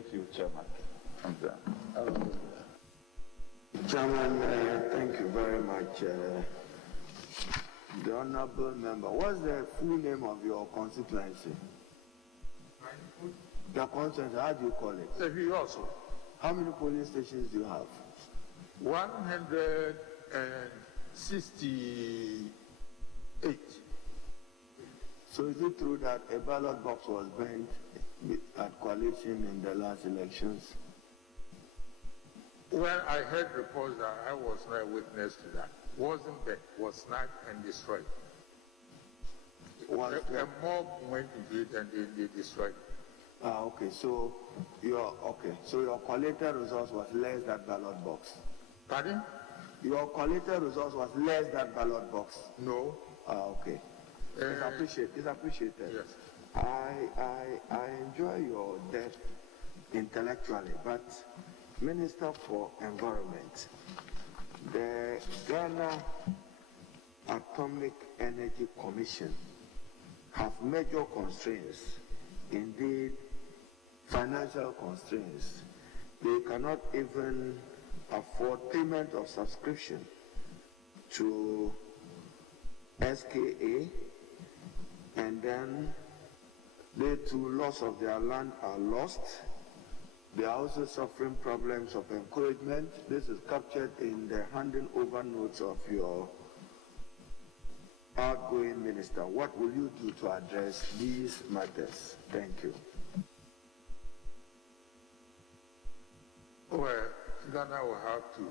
Thank you, Chairman. I'm done. Chairman, thank you very much. The honorable member, what's the full name of your constituency? Your constituency, how do you call it? He also. How many polling stations do you have? 168. So is it true that a ballot box was burnt at coalition in the last elections? Well, I heard reports that I was not a witness to that. Wasn't burnt, was snatched and destroyed. A mob went into it and they destroyed it. Okay. So your collated results was less than ballot box. Pardon? Your collated results was less than ballot box. No. Okay. It's appreciated. Yes. I enjoy your depth intellectually, but Minister for Environment, the Ghana Atomic Energy Commission have major constraints, indeed financial constraints. They cannot even afford payment of subscription to SKA, and then they too, loss of their land are lost. They are also suffering problems of encouragement. This is captured in the handing over notes of your outgoing minister. What will you do to address these matters? Thank you. Well, Ghana will have to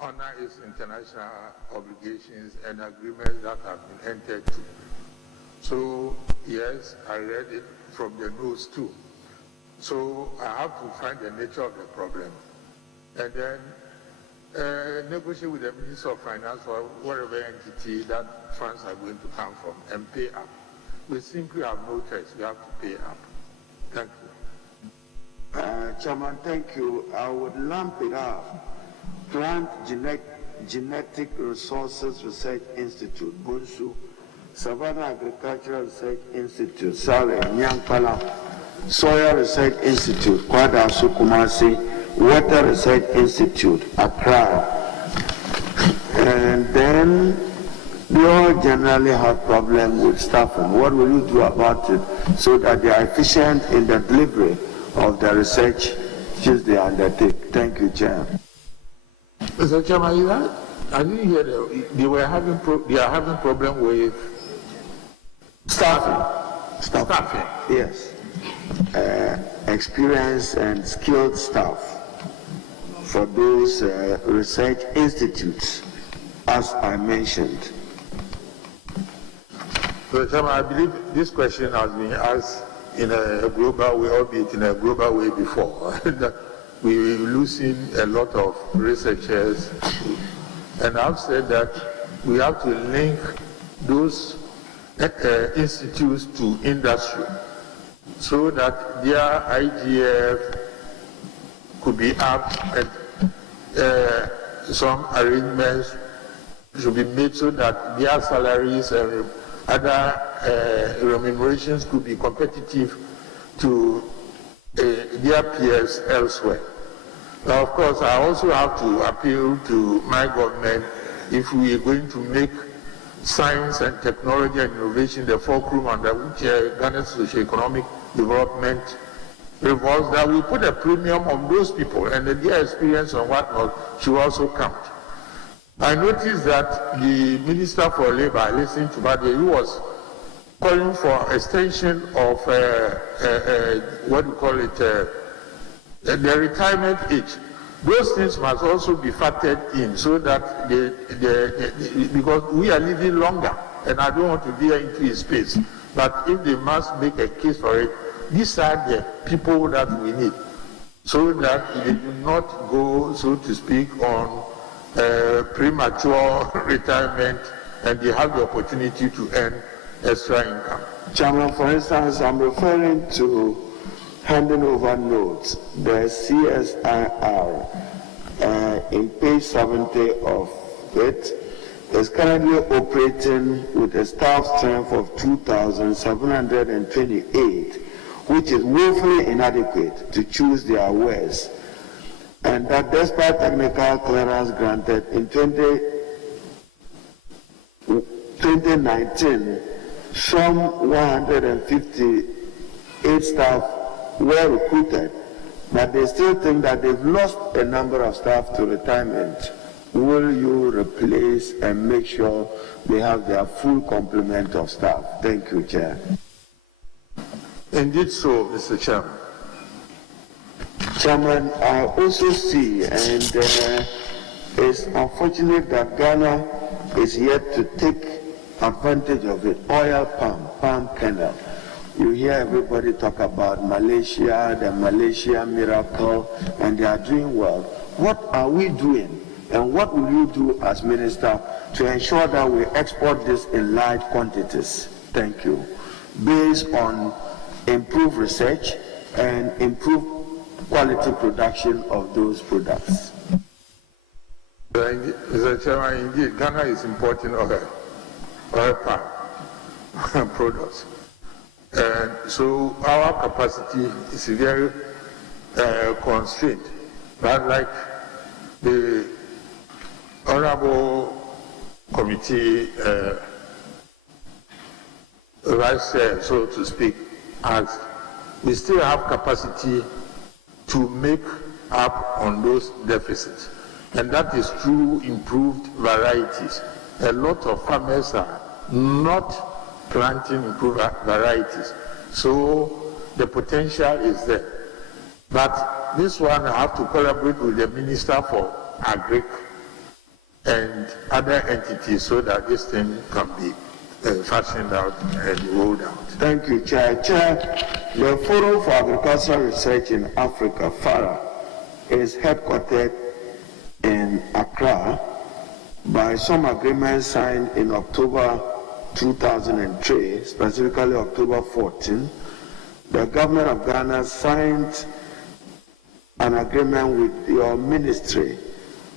honor its international obligations and agreements that have been entered to. So, yes, I read it from the notes too. So I have to find the nature of the problem and then negotiate with the Minister of Finance or whatever entity that funds are going to come from and pay up. We simply have no choice. We have to pay up. Thank you. Chairman, thank you. I would lump it up. Plant Genetic Resources Research Institute, Bunsu, Savannah Agricultural Research Institute, Sale, Nyankala, Soil Research Institute, Kwada Sukumasi, Water Research Institute, Accra. And then they all generally have problems with staffing. What will you do about it so that they are efficient in the delivery of the research which they undertake? Thank you, Chair. Mr. Chairman, I didn't hear they are having problem with staffing. Yes. Experienced and skilled staff for those research institutes, as I mentioned. So, Chairman, I believe this question has been asked in a global way, albeit in a global way before. We're losing a lot of researchers, and I've said that we have to link those institutes to industry so that their IGF could be up and some arrangements should be made so that their salaries and other remunerations could be competitive to their peers elsewhere. Now, of course, I also have to appeal to my government if we are going to make science and technology and innovation the fulcrum under which Ghana's socio-economic development revolves, that we put a premium on those people and their experience and whatnot should also count. I noticed that the Minister for Labour, I listened to Bade, who was calling for extension of what do you call it, the retirement age. Those things must also be factored in so that because we are living longer, and I don't want to veer into his space, but if they must make a case for it, these are the people that we need, so that they do not go, so to speak, on premature retirement, and they have the opportunity to earn extra income. Chairman, for instance, I'm referring to handing over notes, the CSIR, in page 70 of it, is currently operating with a staff strength of 2,728 which is woefully inadequate to choose their wares, and that despite technical clearance granted in 2019, some 158 staff were recruited, but they still think that they've lost a number of staff to retirement. Will you replace and make sure they have their full complement of staff? Thank you, Chair. Indeed so, Mr. Chairman. Chairman, I also see, and it's unfortunate that Ghana is yet to take advantage of it. Oil palm kernel. You hear everybody talk about Malaysia, the Malaysia miracle, and they are doing well. What are we doing, and what will you do as minister to ensure that we export this in large quantities? Thank you. Based on improved research and improved quality production of those products. Mr. Chairman, indeed, Ghana is importing oil palm products. And so our capacity is very constrained. But like the Honorable Committee Vice Chair, so to speak, asked, we still have capacity to make up on those deficits. And that is through improved varieties. A lot of farmers are not planting improved varieties. So the potential is there. But this one I have to collaborate with the Minister for Agric and other entities so that this thing can be fashioned out and rolled out. Thank you, Chair. Chair, the Forum for Agricultural Research in Africa, FARA, is headquartered in Accra by some agreements signed in October 2003, specifically October 14. The government of Ghana signed an agreement with your ministry.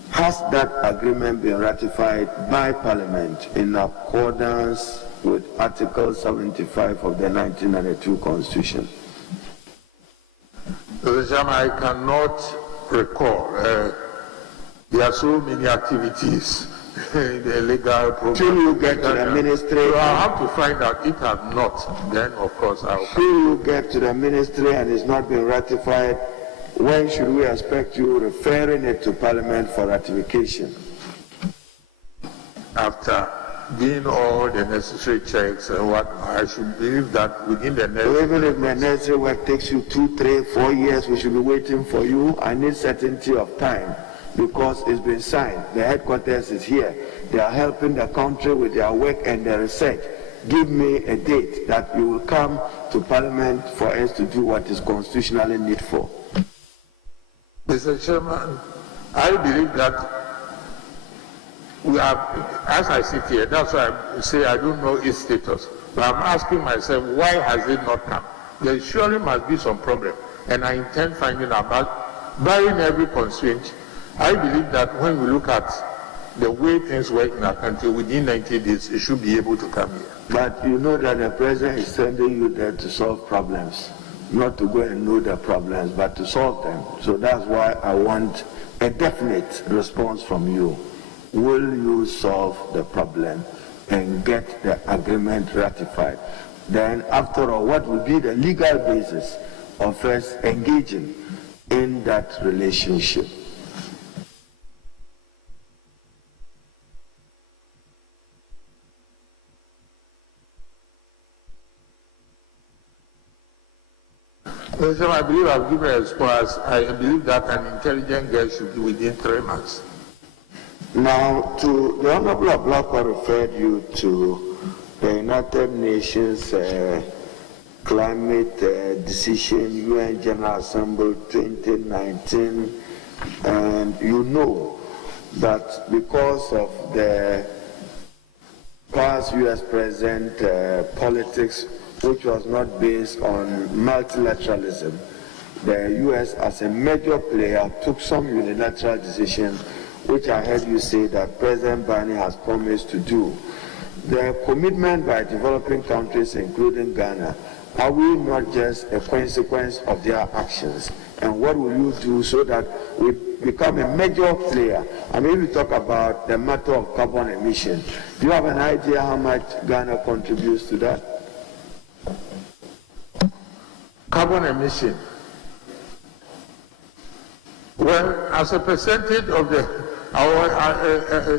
Has that agreement been ratified by Parliament in accordance with Article 75 of the 1992 Constitution? Mr. Chairman, I cannot recall. There are so many activities in the legal program. Till you get to the ministry, so I'll have to find out. If I'm not, then of course I'll. Till you get to the ministry and it's not been ratified, when should we expect you referring it to Parliament for ratification? After doing all the necessary checks and what, I should believe that within the next... So even if the necessary work takes you 2, 3, 4 years, we should be waiting for you. I need certainty of time because it's been signed. The headquarters is here. They are helping the country with their work and their research. Give me a date that you will come to Parliament for us to do what is constitutionally needful. Mr. Chairman, I believe that we have, as I sit here, that's why I say I don't know its status. But I'm asking myself, why has it not come? There surely must be some problem, and I intend finding out. But barring every constraint, I believe that when we look at the way things work in our country, within 90 days, it should be able to come here. But you know that the President is sending you there to solve problems. Not to go and know the problems, but to solve them. So that's why I want a definite response from you. Will you solve the problem and get the agreement ratified? Then, after all, what will be the legal basis of us engaging in that relationship? I believe I've given a response. I believe that an intelligent girl should be within 3 months. Now, the Honorable Ablakwa referred you to the United Nations Climate Decision, UN General Assembly 2019, and you know that because of the past US President politics, which was not based on multilateralism, the US as a major player took some unilateral decisions, which I heard you say that President Barney has promised to do. The commitment by developing countries, including Ghana, are we not just a consequence of their actions? And what will you do so that we become a major player? I mean, we talk about the matter of carbon emission. Do you have an idea how much Ghana contributes to that? Carbon emission. Well, as a percentage of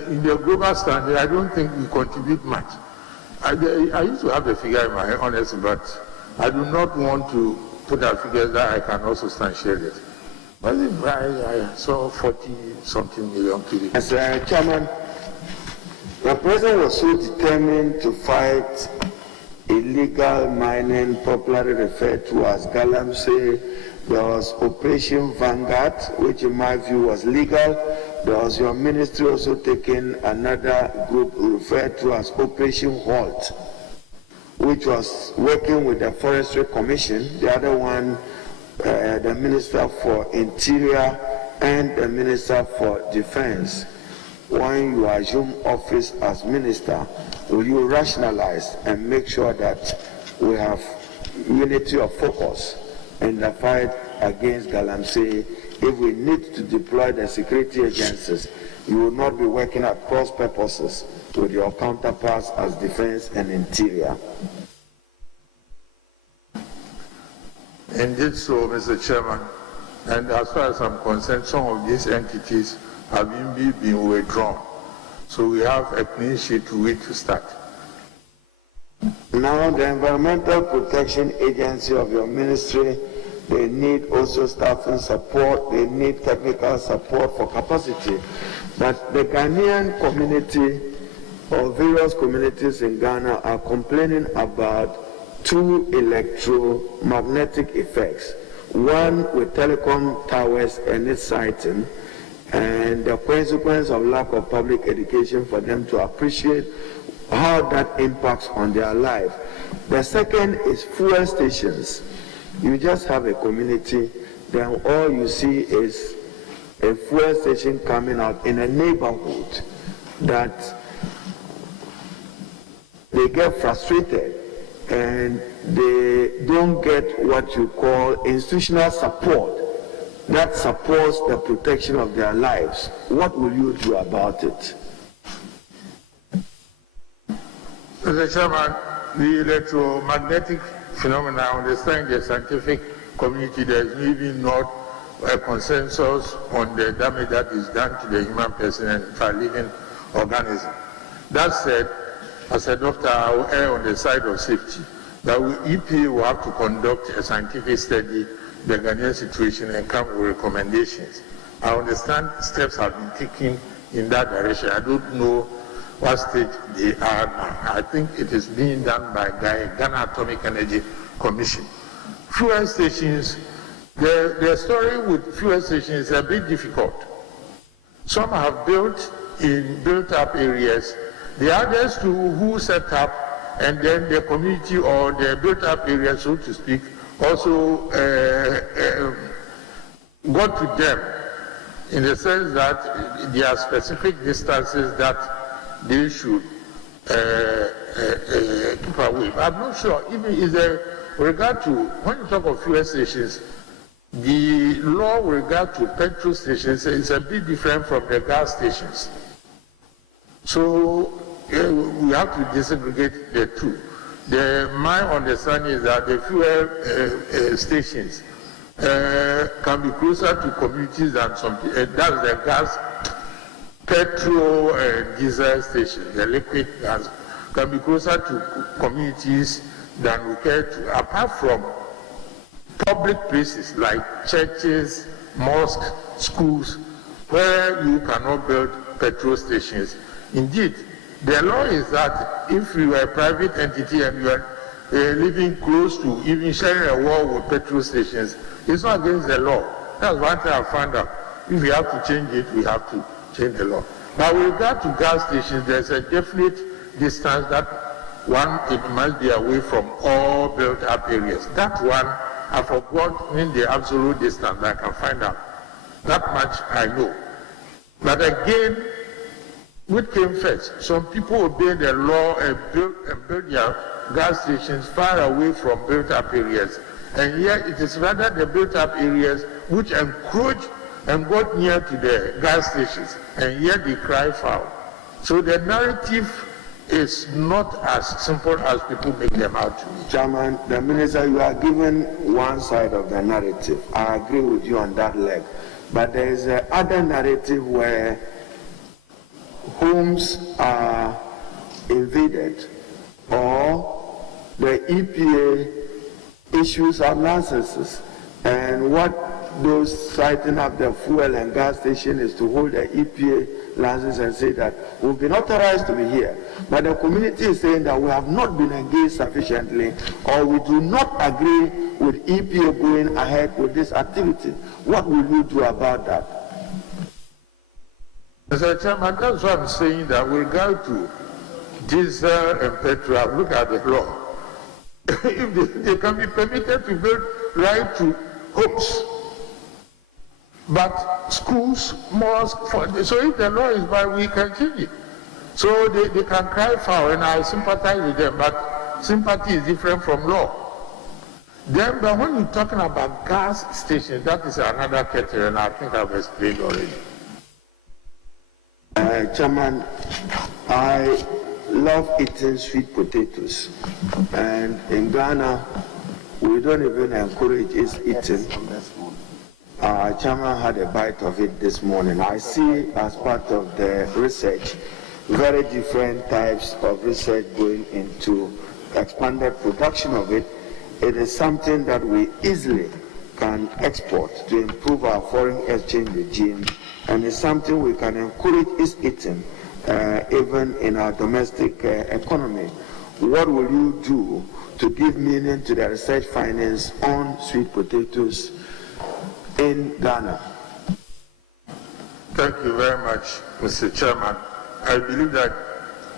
in the global standard, I don't think we contribute much. I used to have the figure in my head, honestly, but I do not want to put out figures that I can also substantiate it. But I saw 40-something million cubic. As Chairman, the President was so determined to fight illegal mining, popularly referred to as galamsey. There was Operation Vanguard, which in my view was legal. There was your ministry also taking another group referred to as Operation Halt, which was working with the Forestry Commission, the other one, the Minister for Interior and the Minister for Defense. When you assume office as minister, will you rationalize and make sure that we have unity of focus in the fight against galamsey? If we need to deploy the security agencies, you will not be working at cross purposes with your counterparts as defense and interior. Indeed so, Mr. Chairman. And as far as I'm concerned, some of these entities have been withdrawn. So we have a clean sheet to which to start. Now, the Environmental Protection Agency of your ministry, they need also staffing support, they need technical support for capacity. But the Ghanaian community or various communities in Ghana are complaining about two electromagnetic effects. One with telecom towers and its siting, and the consequence of lack of public education for them to appreciate how that impacts on their life. The second is fuel stations. You just have a community, then all you see is a fuel station coming out in a neighborhood that they get frustrated and they don't get what you call institutional support that supports the protection of their lives. What will you do about it? Mr. Chairman, the electromagnetic phenomena, I understand the scientific community, there is maybe not a consensus on the damage that is done to the human person and to a living organism. That said, as a doctor, I will err on the side of safety. That EPA will have to conduct a scientific study, the Ghanaian situation, and come with recommendations. I understand steps have been taken in that direction. I don't know what stage they are now. I think it is being done by Ghana Atomic Energy Commission. Fuel stations, the story with fuel stations is a bit difficult. Some have built in built-up areas. The others who set up, and then the community or the built-up area, so to speak, also got to them in the sense that there are specific distances that they should keep away. I'm not sure, even is there regard to, when you talk of fuel stations, the law with regard to petrol stations is a bit different from the gas stations. So we have to disaggregate the two. My understanding is that the fuel stations can be closer to communities than some, that's the gas, petrol and diesel stations, the liquid gas, can be closer to communities than we care to, apart from public places like churches, mosques, schools, where you cannot build petrol stations. Indeed, the law is that if you are a private entity and you are living close to, even sharing a wall with petrol stations, it's not against the law. That's one thing I found out. If we have to change it, we have to change the law. But with regard to gas stations, there's a definite distance that it must be away from all built-up areas. That one, I forgot the absolute distance, I can find out. That much I know. But again, which came first? Some people obey the law and build their gas stations far away from built-up areas, and yet it is rather the built-up areas which encroach and got near to the gas stations, and yet they cry foul. So the narrative is not as simple as people make them out to be. Chairman, the minister, you are given one side of the narrative. I agree with you on that leg. But there is another narrative where homes are invaded or the EPA issues our licenses, and what those citing up the fuel and gas station is to hold the EPA license and say that we've been authorized to be here, but the community is saying that we have not been engaged sufficiently, or we do not agree with EPA going ahead with this activity. What will you do about that? Mr. Chairman, that's what I'm saying, that with regard to diesel and petrol, look at the law. If they can be permitted to build right to homes, but schools, mosques, so if the law is bad, we can change it. So they can cry foul, and I sympathize with them, but sympathy is different from law. Then, but when you're talking about gas stations, that is another kettle, and I think I've explained already. Chairman, I love eating sweet potatoes, and in Ghana, we don't even encourage its eating. Chairman had a bite of it this morning. I see, as part of the research, very different types of research going into expanded production of it. It is something that we easily can export to improve our foreign exchange regime, and it's something we can encourage its eating even in our domestic economy. What will you do to give meaning to the research findings on sweet potatoes in Ghana? Thank you very much, Mr. Chairman. I believe that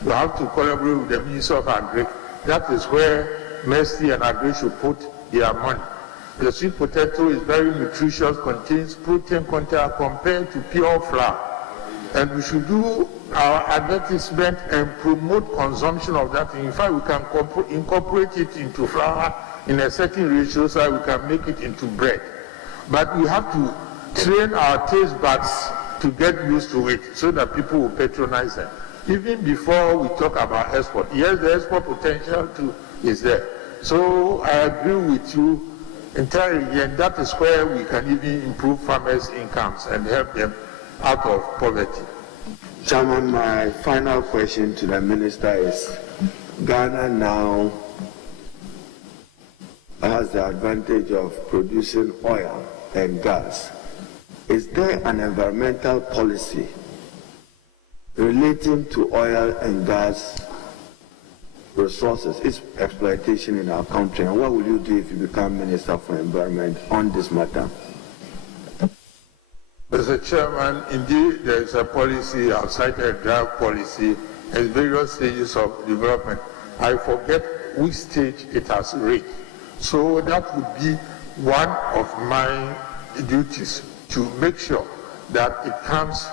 we have to collaborate with the Minister of Agri. That is where Mercy and Agri should put their money. The sweet potato is very nutritious, contains protein content compared to pure flour. And we should do our advertisement and promote consumption of that. In fact, we can incorporate it into flour in a certain ratio so that we can make it into bread. But we have to train our taste buds to get used to it so that people will patronize them. Even before we talk about export, yes, the export potential too is there. So I agree with you entirely, and that is where we can even improve farmers' incomes and help them out of poverty. Chairman, my final question to the minister is, Ghana now has the advantage of producing oil and gas. Is there an environmental policy relating to oil and gas resources, its exploitation in our country, and what will you do if you become Minister for Environment on this matter? Mr. Chairman, indeed there is a policy, outside a draft policy, at various stages of development. I forget which stage it has reached. So that would be one of my duties, to make sure that it comes,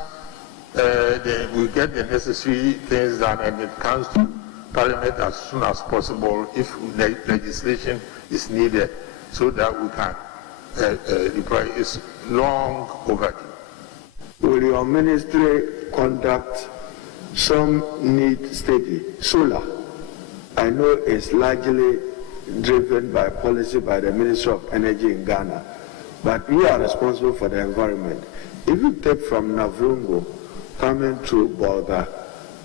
we get the necessary things done, and it comes to Parliament as soon as possible if legislation is needed, so that we can deploy. It's long overdue. Will your ministry conduct some need study? Solar, I know, is largely driven by policy by the Ministry of Energy in Ghana, but you are responsible for the environment. If you take from Navrungo, coming through Bolga,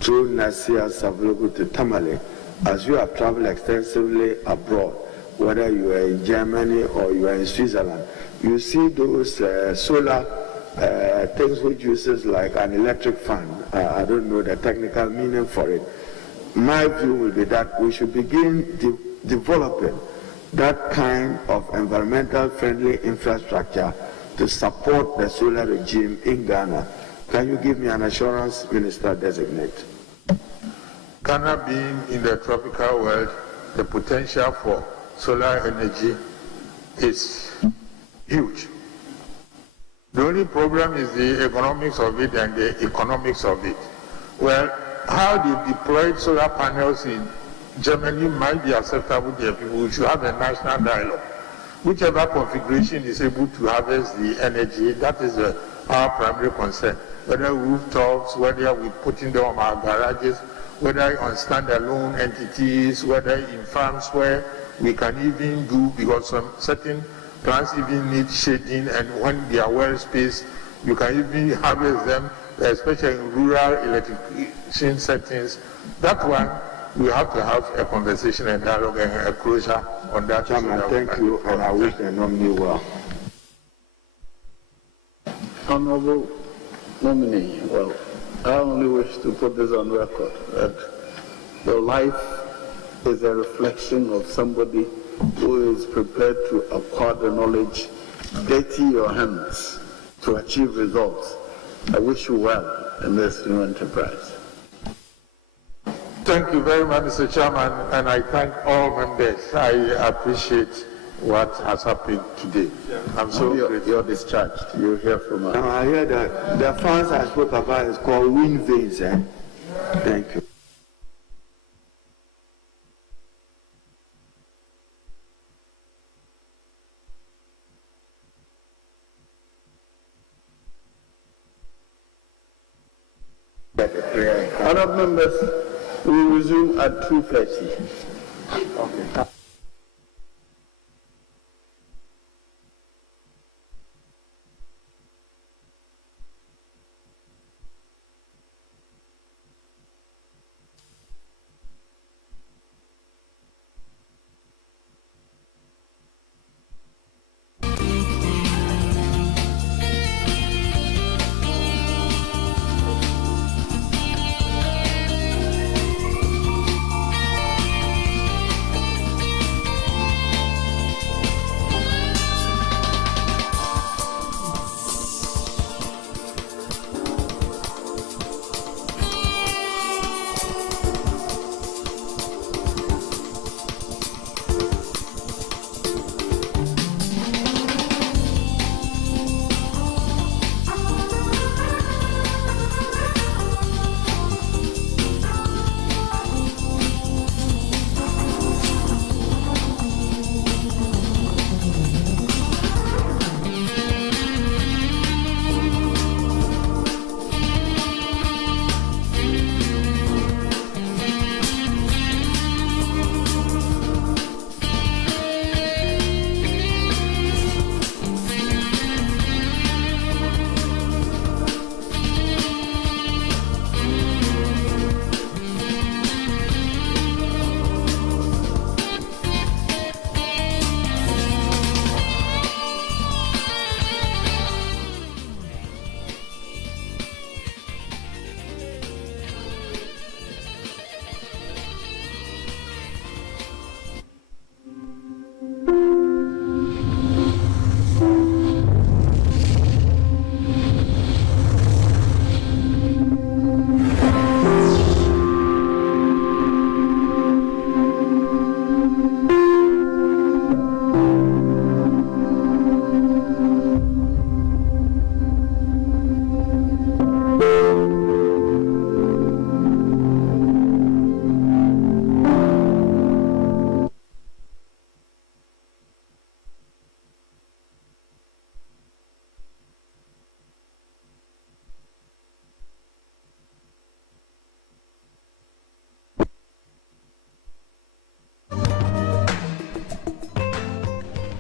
through Nasia, Savlogo to Tamale, as you have traveled extensively abroad, whether you are in Germany or you are in Switzerland, you see those solar things which uses like an electric fan. I don't know the technical meaning for it. My view will be that we should begin developing that kind of environmental friendly infrastructure to support the solar regime in Ghana. Can you give me an assurance, Minister Designate? Ghana being in the tropical world, the potential for solar energy is huge. The only problem is the economics of it and the economics of it. Well, how they deployed solar panels in Germany might be acceptable to people. We should have a national dialogue. Whichever configuration is able to harvest the energy, that is our primary concern. Whether rooftops, whether we putting them on our garages, whether on standalone entities, whether in farms where we can even do, because some certain plants even need shading, and when they are well spaced, you can even harvest them, especially in rural electrification settings. That one, we have to have a conversation and dialogue and a closure on that. Chairman, thank you, and I wish the nominee well. Honorable nominee, well, I only wish to put this on record that your life is a reflection of somebody who is prepared to acquire the knowledge, dirty your hands to achieve results. I wish you well in this new enterprise. Thank you very much, Mr. Chairman, and I thank all members. I appreciate what has happened today. I'm so grateful. You're discharged. You hear from us. Now I hear that the funds I spoke about is called wind veins. Thank you. Other members will resume at 2:30. Okay.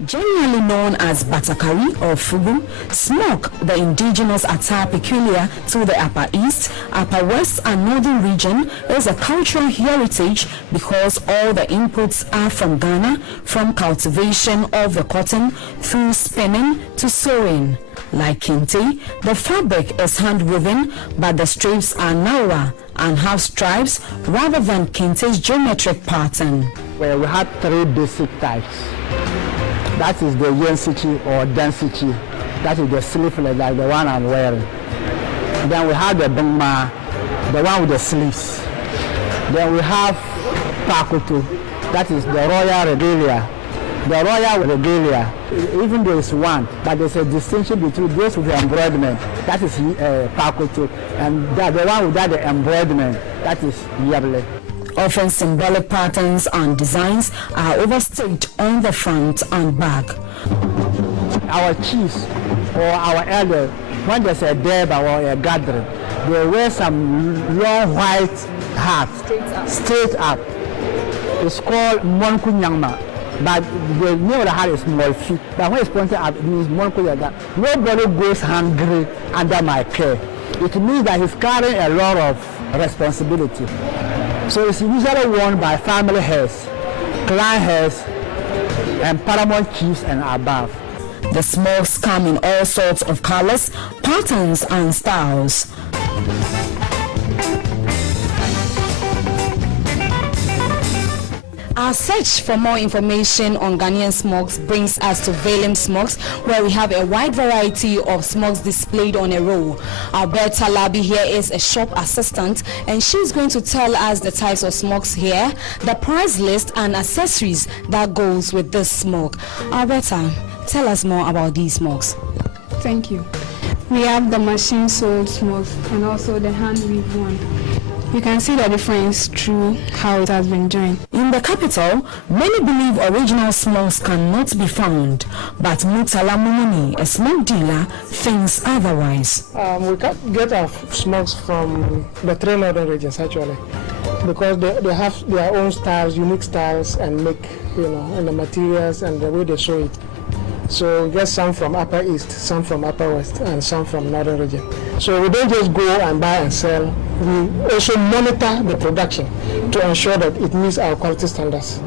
Generally known as batakari or fugu, smoke, the indigenous attire peculiar to the Upper East, Upper West and Northern region, is a cultural heritage because all the inputs are from Ghana, from cultivation of the cotton through spinning to sewing. Like kente, the fabric is hand-woven, but the strips are narrower and have stripes rather than kente's geometric pattern. Well, we had three basic types. That is the density or density. That is the sleeveless, like the one I'm wearing. Then we have the bengma, the one with the sleeves. Then we have pakutu, that is the royal regalia. The royal regalia, even though it's one, but there's a distinction between those with the embroiderment, that is pakoto, and the one without the embroiderment, that is yable. Often symbolic patterns and designs are overstayed on the front and back. Our chiefs or our elders, when there's a deba or a gathering, they wear some long white hat, straight up. It's called monku nyangma, but the name of the hat is small feet. But when it's pointed up, it means monku nyangma. Nobody goes hungry under my care. It means that he's carrying a lot of responsibility. So it's usually worn by family heads, clan heads, and paramount chiefs and above. The smokes come in all sorts of colors, patterns, and styles. Our search for more information on Ghanaian smokes brings us to Valem Smokes, where we have a wide variety of smokes displayed on a row. Alberta Labi here is a shop assistant, and she's going to tell us the types of smokes here, the price list, and accessories that goes with this smoke. Alberta, tell us more about these smokes. Thank you. We have the machine sold smokes and also the hand weaved one. You can see the difference through how it has been joined. In the capital, many believe original smokes cannot be found, but Mutala Mumuni, a smoke dealer, thinks otherwise. We can get our smokes from the 3 northern regions actually, because they have their own styles, unique styles, and make, and the materials and the way they show it. So we get some from Upper East, some from Upper West, and some from Northern region. So we don't just go and buy and sell. We also monitor the production to ensure that it meets our quality standards.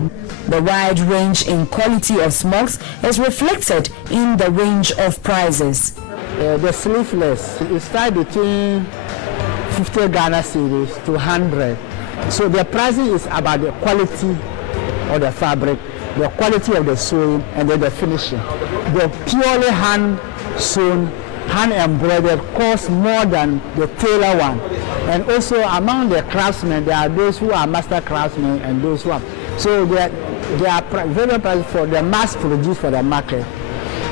The wide range in quality of smokes is reflected in the range of prices. The sleeveless, it starts between 50 Ghana cedis to 100. So the pricing is about the quality of the fabric, the quality of the sewing, and then the finishing. The purely hand sewn, hand embroidered costs more than the tailor one. And also among the craftsmen, there are those who are master craftsmen and those who are. So they are very priced for the mass produced for the market.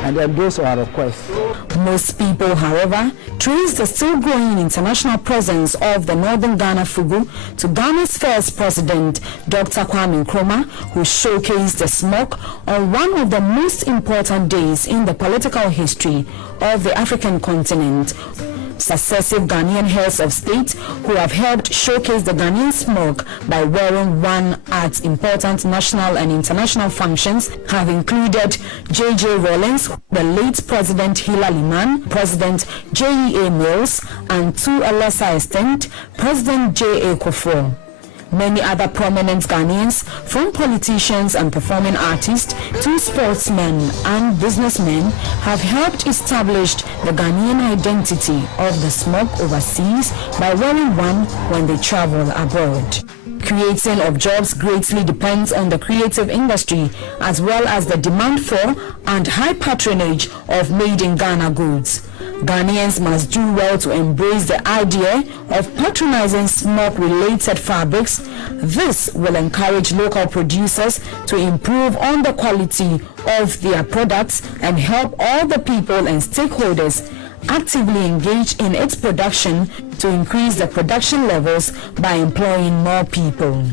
And then those are requests. Most people, however, trace the still growing international presence of the Northern Ghana Fugu to Ghana's first president, Dr. Kwame Nkrumah, who showcased the smoke on one of the most important days in the political history of the African continent. Successive Ghanaian heads of state who have helped showcase the Ghanaian smoke by wearing one at important national and international functions have included J.J. Rawlings, the late President Hilary Liman, President J.E.A. Mills, and to a lesser extent, President J.A. Kufuor. Many other prominent Ghanaians, from politicians and performing artists to sportsmen and businessmen, have helped establish the Ghanaian identity of the smoke overseas by wearing one when they travel abroad. Creating of jobs greatly depends on the creative industry, as well as the demand for and high patronage of made in Ghana goods. Ghanaians must do well to embrace the idea of patronizing smoke-related fabrics. This will encourage local producers to improve on the quality of their products and help all the people and stakeholders actively engage in its production to increase the production levels by employing more people.